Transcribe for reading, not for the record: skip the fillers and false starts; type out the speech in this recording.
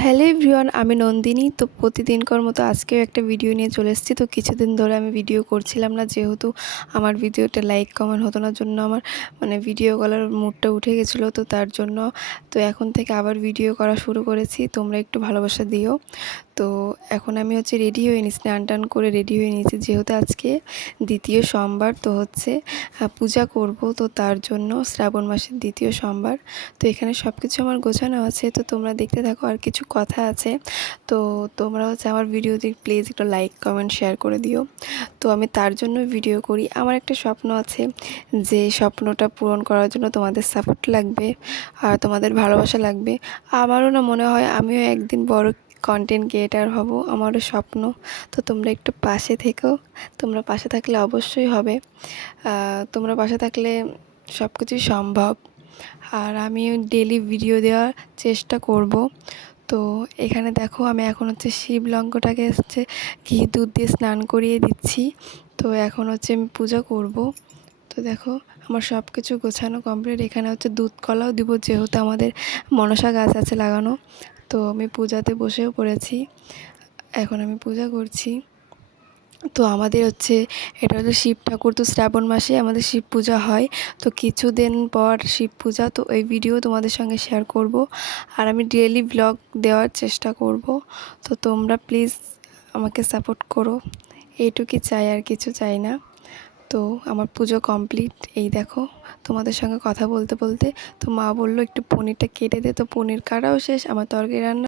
Hello everyone, আমি নন্দিনী। তো প্রতিদিনকার মতো আজকেও একটা ভিডিও নিয়ে চলে এসেছি। তো কিছুদিন ধরে আমি ভিডিও করছিলাম না, যেহেতু আমার ভিডিওতে লাইক কমেন্ট হতো না, জন্য আমার ভিডিও করার মুডটা উঠে গেছিলো। তো তার জন্য এখন থেকে আবার ভিডিও করা শুরু করেছি। তোমরা একটু ভালোবাসা দিও। তো এখন আমি রেডি হয়ে নিই, স্নান টান করে রেডি হয়ে নিয়েছি, যেহেতু আজকে দ্বিতীয় সোমবার। তো পূজা করব, তো তার জন্য শ্রাবণ মাসের দ্বিতীয় সোমবার। তো এখানে সব কিছু আমার গোছানো আছে, তো তোমরা দেখতে থাকো। আর কিছু কথা আছে, তো তোমরা আমার ভিডিওতে প্লিজ একটু লাইক কমেন্ট শেয়ার করে দিও। তো আমি তার জন্য ভিডিও করি। আমার একটা স্বপ্ন আছে, যে স্বপ্নটা পূরণ করার জন্য তোমাদের সাপোর্ট লাগবে আর তোমাদের ভালোবাসা লাগবে। আমারও মনে হয় আমিও একদিন বড় কন্টেন্ট ক্রিয়েটার হব, আমারও স্বপ্ন। তো তোমরা একটু পাশে থেকো, তোমরা পাশে থাকলে অবশ্যই হবে। তোমরা পাশে থাকলে সব কিছুই সম্ভব। আর আমি ডেলি ভিডিও দেওয়ার চেষ্টা করব। তো এখানে দেখো, আমি এখন শিবলঙ্গটাকে ঘি দুধ দিয়ে স্নান করিয়ে দিচ্ছি। তো এখন আমি পূজা করব। তো দেখো, আমার সব কিছু গোছানো কমপ্লিট। এখানে দুধ কলাও দিব, যেহেতু আমাদের মনসা গাছ আছে লাগানো। তো আমি পূজাতে বসেও পড়েছি, এখন আমি পূজা করছি। তো আমাদের এটা শিব ঠাকুর। তো শ্রাবণ মাসে আমাদের শিব পূজা হয়। তো কিছুদিন পর শিব পূজা, তো এই ভিডিও তোমাদের সঙ্গে শেয়ার করব। আর আমি ডেইলি ব্লগ দেওয়ার চেষ্টা করব। তো তোমরা প্লিজ আমাকে সাপোর্ট করো, এইটুকুই চাই, আর কিছু চাই না। তো আমার পুজো কমপ্লিট। এই দেখো, তোমাদের সঙ্গে কথা বলতে বলতে তো মা বললো একটু পনিরটা কেটে দে। তো পনির কাটাও শেষ, আমার তরকারি রান্না।